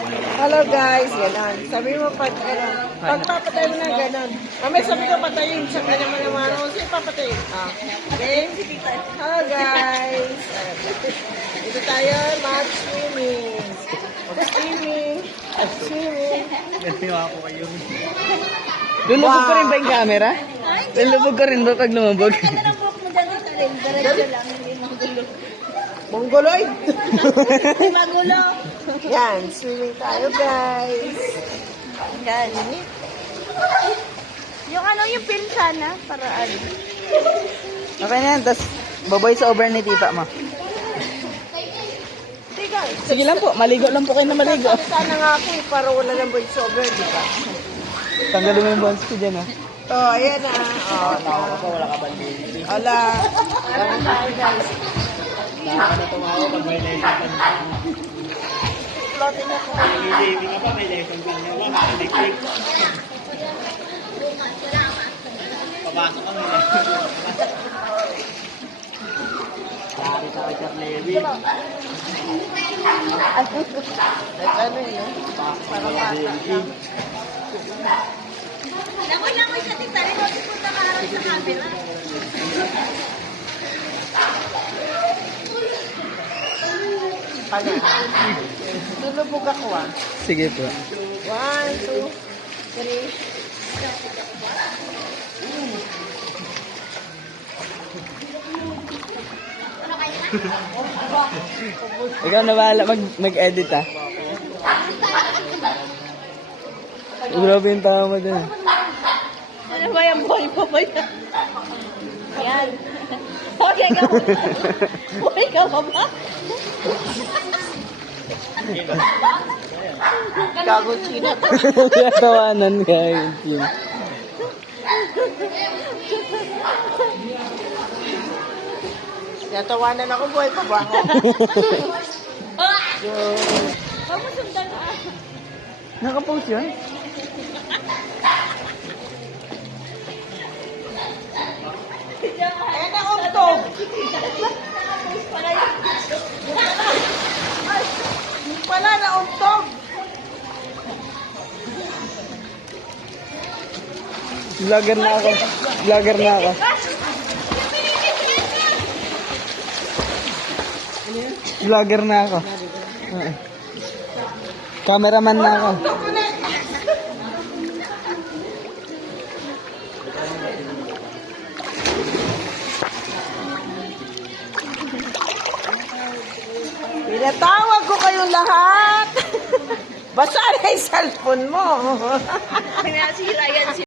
Hello guys, gano'n. Sabi mo pag gano'n. Pagpapatay mo na gano'n. Mamaya sabi ko patayin. Sabi naman naman. Sige papatayin. Okay? Hello guys. Dito tayo. Match swimming. Swimming. Swimming. Gantiwa ako kayo. Lulubog ko rin ba yung camera? Lulubog ko rin ba pag lumubog? Mongoloid. Magulo. Yan, swimming tayo guys. Yan. Yung ano, yung pin sana, para ano. Okay na yan, tapos baboy sa over ni tita mo. Hey guys. Sige lang po, maligo lang po kayo na maligo. Sana nga ako eh, para wala ng voice over, di ba? Tanggalin mo yung bonds ko dyan, ha? Oh, ayan na. Oh, Tawa ko, wala ka ba baby? ala. Ayan tayo guys. Tawa na tumawa pag may lesson ka. Floating na po. Baby ka pa, may lesson ka na. Wala, electric. Papasok ka, may lesson ka. Lari ka kay Charlevi. Ano yun? Parang bata. Langoy-langoy ka tita, rin mo punta ka harap sa camera. Ano? Lulubog ako ah. Sige po. 1, 2, 3. Ikaw na bahala mag-edit, ha? Grabe yung tao mo dun. Ano ba yung boy pa ba yan? Yan. Okay ka ba? Boy ka ba ba? Gago China. Tawanan ka, yun. Natawanan ako, boy pa ba ako? Vamos sundan ka. Nakapost yun? Ayan na, untog. Yung pala na untog. Vlogger na ako. Vlogger na ako. Vlogger na ako. Cameraman na ako. Pinatawag ko kayong lahat. Basta na yung cellphone mo. Nasira yan si